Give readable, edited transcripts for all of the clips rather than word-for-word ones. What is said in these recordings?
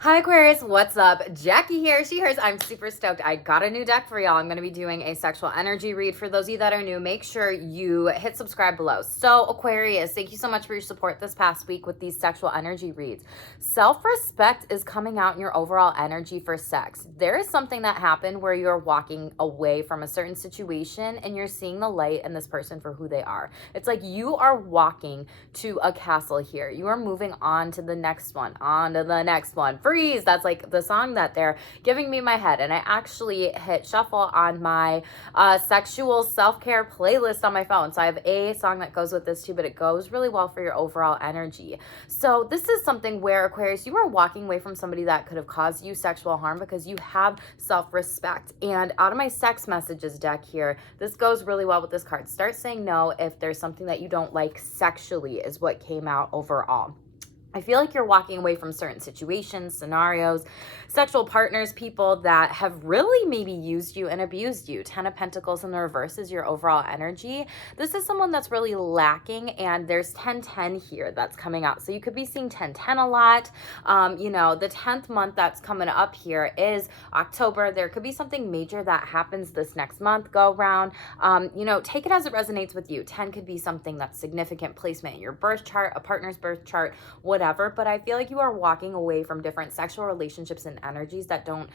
Hi Aquarius, what's up? Jackie here, she, hers. I'm super stoked. I got a new deck for y'all. I'm going to be doing a sexual energy read. For those of you that are new, make sure you hit subscribe below. So Aquarius, thank you so much for your support this past week with these sexual energy reads. Self-respect is coming out in your overall energy for sex. There is something that happened where you're walking away from a certain situation and you're seeing the light in this person for who they are. It's like you are walking to a castle here. You are moving on to the next one, on to the next one. Freeze. That's like the song that they're giving me in my head. And I actually hit shuffle on my sexual self-care playlist on my phone. So I have a song that goes with this too, but it goes really well for your overall energy. So this is something where, Aquarius, you are walking away from somebody that could have caused you sexual harm because you have self-respect. And out of my sex messages deck here, this goes really well with this card. Start saying no if there's something that you don't like sexually is what came out overall. I feel like you're walking away from certain situations, scenarios, sexual partners, people that have really maybe used you and abused you. 10 of Pentacles in the reverse is your overall energy. This is someone that's really lacking, and there's 10-10 here that's coming out. So you could be seeing 10-10 a lot. The 10th month that's coming up here is October. There could be something major that happens this next month, go around. Take it as it resonates with you. 10 could be something that's significant placement in your birth chart, a partner's birth chart, whatever, but I feel like you are walking away from different sexual relationships and energies that don't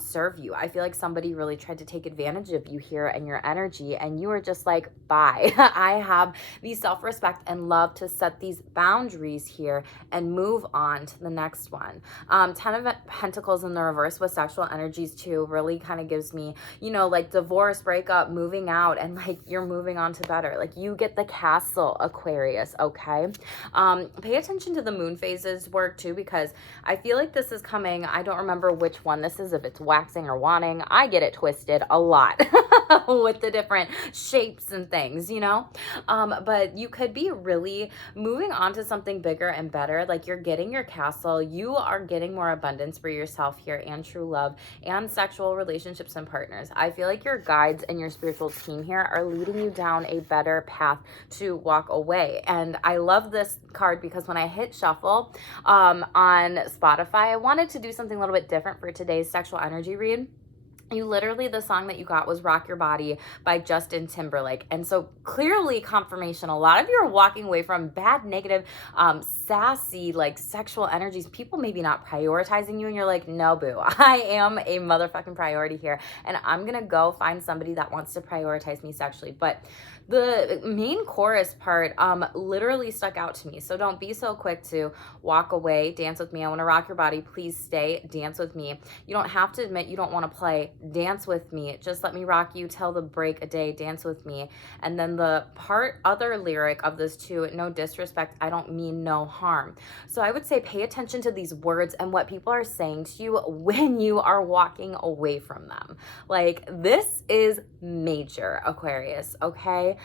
serve you. I feel like somebody really tried to take advantage of you here and your energy, and you are just like, bye. I have the self-respect and love to set these boundaries here and move on to the next one. 10 of Pentacles in the reverse with sexual energies too really kind of gives me, like divorce, breakup, moving out, and like you're moving on to better. Like you get the castle, Aquarius, okay? Pay attention to the moon phases work too, because I feel like this is coming. I don't remember which one this is, if it's waxing or waning. I get it twisted a lot with the different shapes and things, but you could be really moving on to something bigger and better. Like you're getting your castle, you are getting more abundance for yourself here, and true love and sexual relationships and partners. I feel like your guides and your spiritual team here are leading you down a better path to walk away. And I love this card because when I hit shuffle on Spotify, I wanted to do something a little bit different for today's sexual energy read. The song that you got was Rock Your Body by Justin Timberlake. And so clearly confirmation, a lot of you are walking away from bad, negative, sassy, like sexual energies, people maybe not prioritizing you, and you're like, no boo, I am a motherfucking priority here, and I'm gonna go find somebody that wants to prioritize me sexually. But the main chorus part literally stuck out to me. So don't be so quick to walk away. Dance with me. I want to rock your body. Please stay. Dance with me. You don't have to admit you don't want to play. Dance with me. Just let me rock you till the break of day. Dance with me. And then the other lyric of this too, no disrespect, I don't mean no harm. So I would say pay attention to these words and what people are saying to you when you are walking away from them. Like this is major, Aquarius, okay?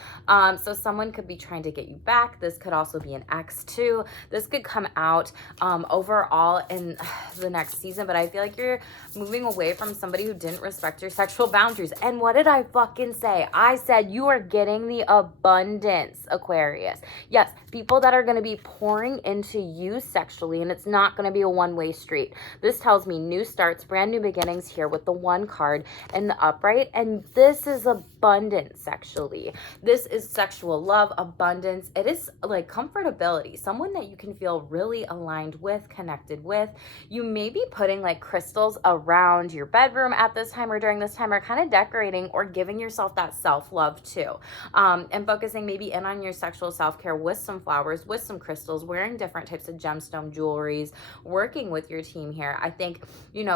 So someone could be trying to get you back. This could also be an ex too. This could come out overall in the next season, but I feel like you're moving away from somebody who didn't respect your sexual boundaries. And what did I fucking say? I said you are getting the abundance, Aquarius. Yes, people that are going to be pouring into you sexually, and it's not going to be a one-way street. This tells me new starts, brand new beginnings here with the one card and the upright, and this is abundance sexually. This is sexual love, abundance. It is like comfortability, someone that you can feel really aligned with, connected with. You may be putting like crystals around your bedroom at this time or during this time, or kind of decorating or giving yourself that self-love too. And focusing maybe in on your sexual self-care with some flowers, with some crystals, wearing different types of gemstone jewelries, working with your team here. I think,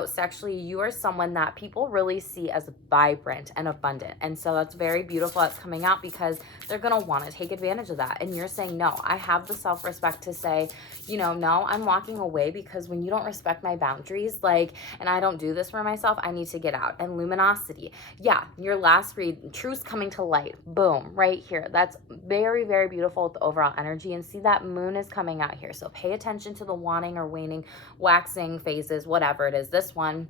sexually, you are someone that people really see as vibrant and abundant. And so that's very beautiful. That's coming out because they're going to want to take advantage of that. And you're saying, no, I have the self-respect to say, no, I'm walking away because when you don't respect my boundaries, and I don't do this for myself, I need to get out. And luminosity. Yeah, your last read, truth's coming to light. Boom, right here. That's very, very beautiful with the overall energy. And see that moon is coming out here. So pay attention to the waning or waning, waxing phases, whatever it is. This one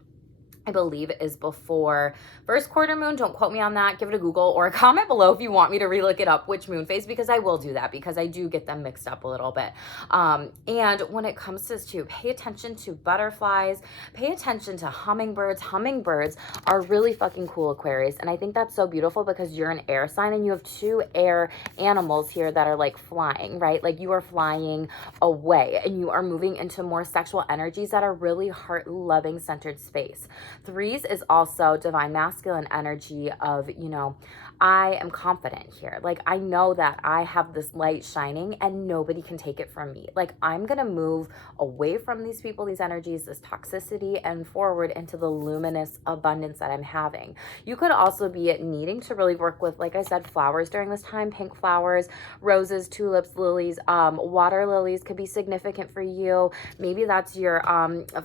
I believe is before first quarter moon. Don't quote me on that. Give it a Google or a comment below if you want me to relook it up which moon phase, because I will do that because I do get them mixed up a little bit. And when it comes to this too, pay attention to butterflies, pay attention to hummingbirds. Hummingbirds are really fucking cool, Aquarius. And I think that's so beautiful because you're an air sign and you have two air animals here that are like flying, right? Like you are flying away and you are moving into more sexual energies that are really heart loving centered space. Threes is also divine masculine energy of, you know, I am confident here. Like, I know that I have this light shining and nobody can take it from me. Like, I'm going to move away from these people, these energies, this toxicity, and forward into the luminous abundance that I'm having. You could also be needing to really work with, like I said, flowers during this time. Pink flowers, roses, tulips, lilies, water lilies could be significant for you. Maybe that's your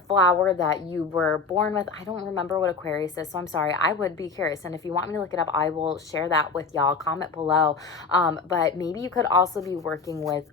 flower that you were born with. I don't remember what Aquarius is, so I'm sorry. I would be curious, and if you want me to look it up, I will share that with y'all. Comment below. But maybe you could also be working with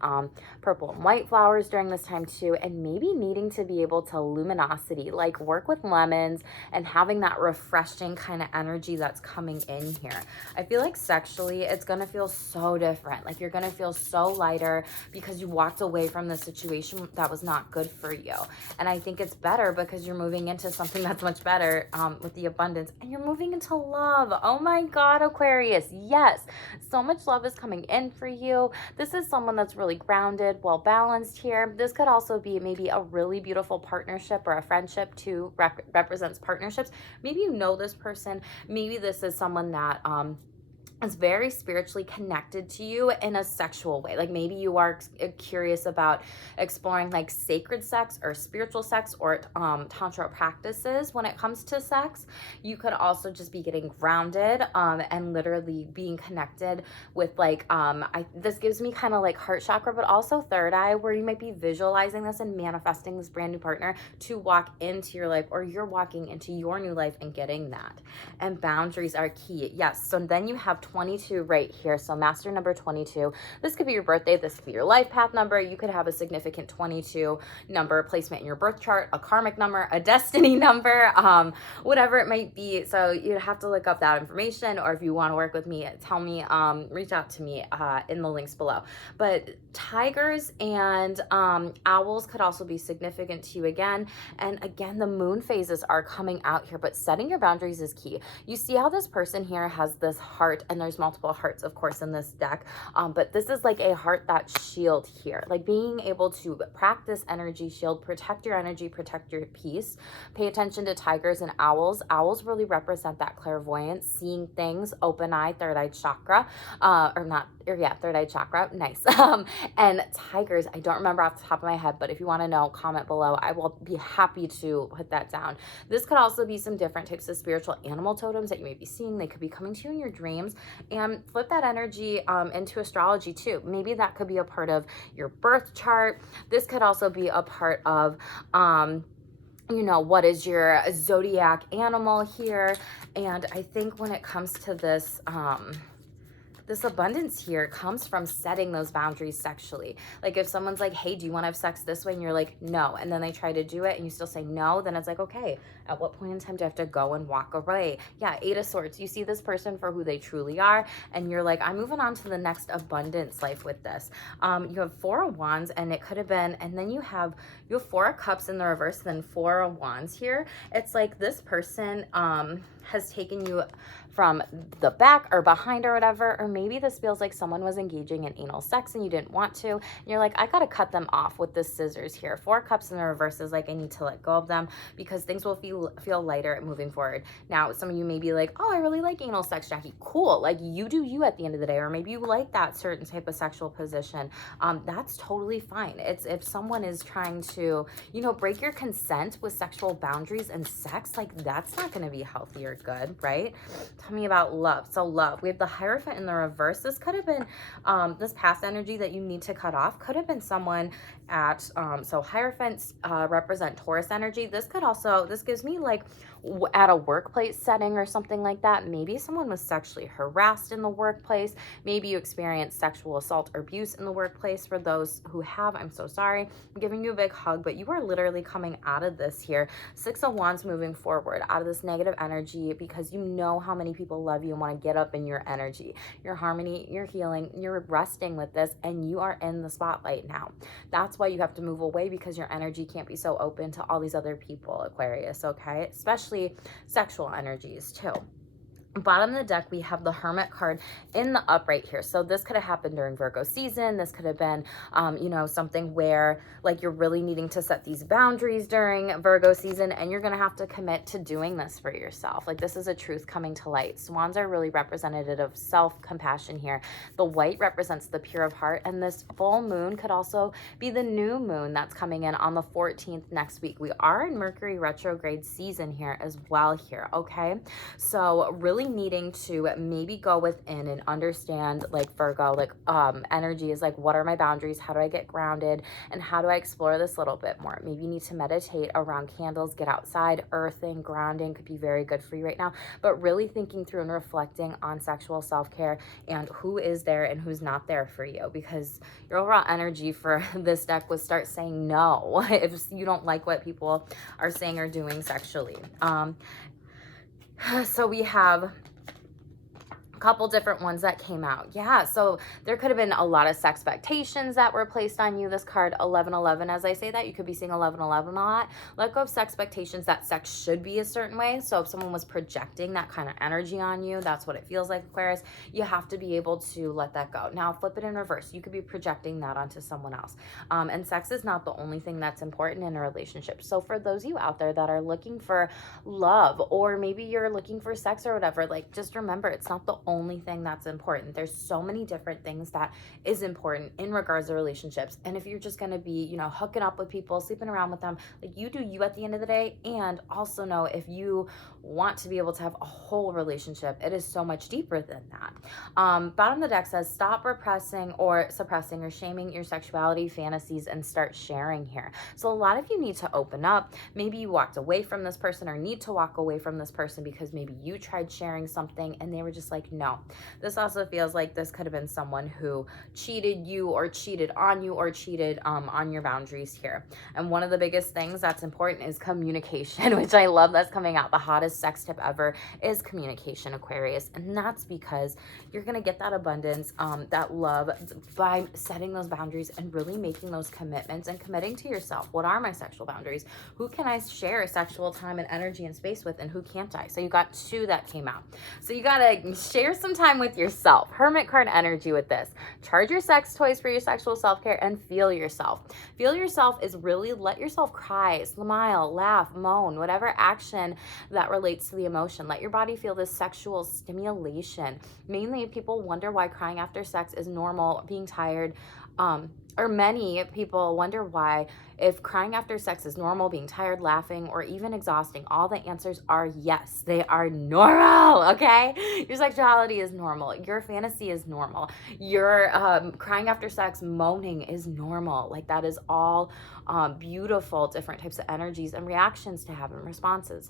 purple and white flowers during this time too, and maybe needing to be able to luminosity, like work with lemons and having that refreshing kind of energy that's coming in here. I feel like sexually it's gonna feel so different. Like you're gonna feel so lighter because you walked away from the situation that was not good for you. And I think it's better because you're moving into something that's much better with the abundance, and you're moving into love. Oh my God, Aquarius. Yes. So much love is coming in for you. This is someone that's really grounded, well balanced here. This could also be maybe a really beautiful partnership or a friendship too, represents partnerships. Maybe you know this person. Maybe this is someone that, is very spiritually connected to you in a sexual way. Like maybe you are curious about exploring like sacred sex or spiritual sex or tantra practices when it comes to sex. You could also just be getting grounded and literally being connected with like this gives me kind of like heart chakra, but also third eye, where you might be visualizing this and manifesting this brand new partner to walk into your life, or you're walking into your new life and getting that. And boundaries are key. Yes. So then you have 22 right here. So master number 22. This could be your birthday. This could be your life path number. You could have a significant 22 number placement in your birth chart, a karmic number, a destiny number, whatever it might be. So you'd have to look up that information, or if you want to work with me, tell me, reach out to me in the links below. But tigers and owls could also be significant to you again. And again, the moon phases are coming out here, but setting your boundaries is key. You see how this person here has this heart, and there's multiple hearts, of course, in this deck. But this is like a heart that shield here, like being able to practice energy shield, protect your energy, protect your peace. Pay attention to tigers and owls. Owls really represent that clairvoyance, seeing things, open eye, third eye chakra, third eye chakra. Nice. And tigers, I don't remember off the top of my head, but if you want to know, comment below. I will be happy to put that down. This could also be some different types of spiritual animal totems that you may be seeing. They could be coming to you in your dreams, and flip that energy into astrology too. Maybe that could be a part of your birth chart. This could also be a part of you know, what is your zodiac animal here. And I think when it comes to this this abundance here comes from setting those boundaries sexually. Like if someone's like, hey, do you want to have sex this way? And you're like, no. And then they try to do it and you still say no. Then it's like, okay, at what point in time do I have to go and walk away? Yeah, Eight of Swords. You see this person for who they truly are. And you're like, I'm moving on to the next abundance life with this. You have Four of Wands, and it could have been, and then you have Four of Cups in the reverse, then Four of Wands here. It's like this person has taken you from the back or behind or whatever, or maybe this feels like someone was engaging in anal sex and you didn't want to, and you're like, I gotta cut them off with the scissors here. Four Cups in the reverse is like, I need to let go of them because things will feel lighter moving forward. Now, some of you may be like, oh, I really like anal sex, Jackie. Cool. Like, you do you at the end of the day, or maybe you like that certain type of sexual position. That's totally fine. It's if someone is trying to, you know, break your consent with sexual boundaries and sex, like that's not going to be healthy or good, right? Tell me about love. So love, we have the Hierophant in the reverse, this could have been this past energy that you need to cut off could have been someone at so Hierophants represent Taurus energy. This gives me like at a workplace setting or something like that. Maybe someone was sexually harassed in the workplace. Maybe you experienced sexual assault or abuse in the workplace. For those who have, I'm so sorry. I'm giving you a big hug, but you are literally coming out of this here. 6 of Wands, moving forward out of this negative energy, because you know how many people love you and want to get up in your energy, your harmony, your healing, you're resting with this, and you are in the spotlight now. That's why you have to move away, because your energy can't be so open to all these other people, Aquarius, okay? Especially sexual energies too. Bottom of the deck, we have the Hermit card in the upright here. So this could have happened during Virgo season. This could have been, you know, something where like you're really needing to set these boundaries during Virgo season, and you're going to have to commit to doing this for yourself. Like this is a truth coming to light. Swans are really representative of self-compassion here. The white represents the pure of heart, and this full moon could also be the new moon that's coming in on the 14th next week. We are in Mercury retrograde season here as well here, okay? So really needing to maybe go within and understand like Virgo, like energy is like, what are my boundaries? How do I get grounded? And how do I explore this a little bit more? Maybe you need to meditate around candles, get outside. Earthing, grounding could be very good for you right now, but really thinking through and reflecting on sexual self-care and who is there and who's not there for you, because your overall energy for this deck was start saying no if you don't like what people are saying or doing sexually. So we have couple different ones that came out. Yeah, so there could have been a lot of sexpectations that were placed on you. This card 1111, as I say that, you could be seeing 1111 a lot. Let go of sexpectations that sex should be a certain way. So if someone was projecting that kind of energy on you, that's what it feels like, Aquarius. You have to be able to let that go. Now flip it in reverse. You could be projecting that onto someone else. And sex is not the only thing that's important in a relationship. So for those of you out there that are looking for love, or maybe you're looking for sex or whatever, like just remember, it's not the only thing that's important. There's so many different things that is important in regards to relationships. And if you're just going to be, you know, hooking up with people, sleeping around with them, like you do you at the end of the day. And also know, if you want to be able to have a whole relationship, it is so much deeper than that. Bottom of the deck says, stop repressing or suppressing or shaming your sexuality fantasies and start sharing here. So a lot of you need to open up. Maybe you walked away from this person or need to walk away from this person because maybe you tried sharing something and they were just like, no. This also feels like this could have been someone who cheated you or cheated on you or cheated on your boundaries here. And one of the biggest things that's important is communication, which I love that's coming out. The hottest sex tip ever is communication, Aquarius. And that's because you're going to get that abundance, that love by setting those boundaries and really making those commitments and committing to yourself. What are my sexual boundaries? Who can I share sexual time and energy and space with, and who can't I? So you got 2 that came out. So you got to share some time with yourself. Hermit card energy with this. Charge your sex toys for your sexual self-care and feel yourself. Feel yourself is really let yourself cry, smile, laugh, moan, whatever action that relates to the emotion. Let your body feel this sexual stimulation. Mainly people wonder why crying after sex is normal, being tired, or many people wonder why, if crying after sex is normal, being tired, laughing, or even exhausting. All the answers are yes, they are normal, okay? Your sexuality is normal. Your fantasy is normal. Your crying after sex, moaning is normal. Like that is all beautiful, different types of energies and reactions to have and responses.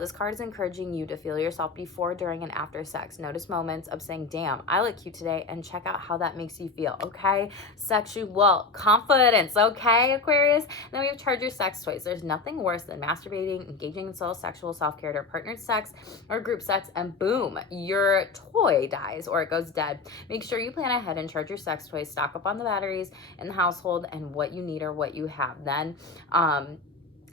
This card is encouraging you to feel yourself before, during, and after sex. Notice moments of saying, damn, I look cute today, and check out how that makes you feel, okay? Sexual confidence, okay, Aquarius? And then we have charge your sex toys. There's nothing worse than masturbating, engaging in sexual self-care or partnered sex or group sex, and boom, your toy dies or it goes dead. Make sure you plan ahead and charge your sex toys, stock up on the batteries in the household and what you need or what you have. Then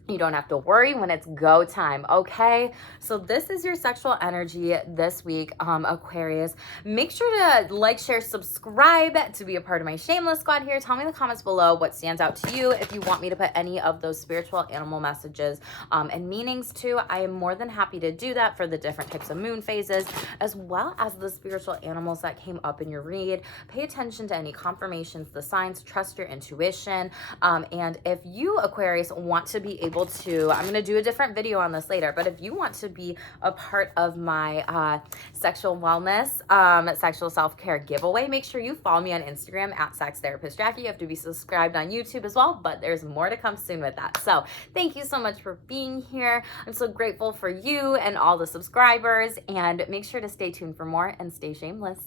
you don't have to worry when it's go time, okay? So this is your sexual energy this week, Aquarius. Make sure to like, share, subscribe to be a part of my Shameless squad here. Tell me in the comments below what stands out to you. If you want me to put any of those spiritual animal messages and meanings to, I am more than happy to do that for the different types of moon phases, as well as the spiritual animals that came up in your read. Pay attention to any confirmations, the signs, trust your intuition. And if you, Aquarius, want to be a able to, I'm going to do a different video on this later, but if you want to be a part of my sexual wellness, sexual self-care giveaway, make sure you follow me on Instagram at Sex Therapist Jackie. You have to be subscribed on YouTube as well, but there's more to come soon with that. So thank you so much for being here. I'm so grateful for you and all the subscribers, and make sure to stay tuned for more and stay shameless.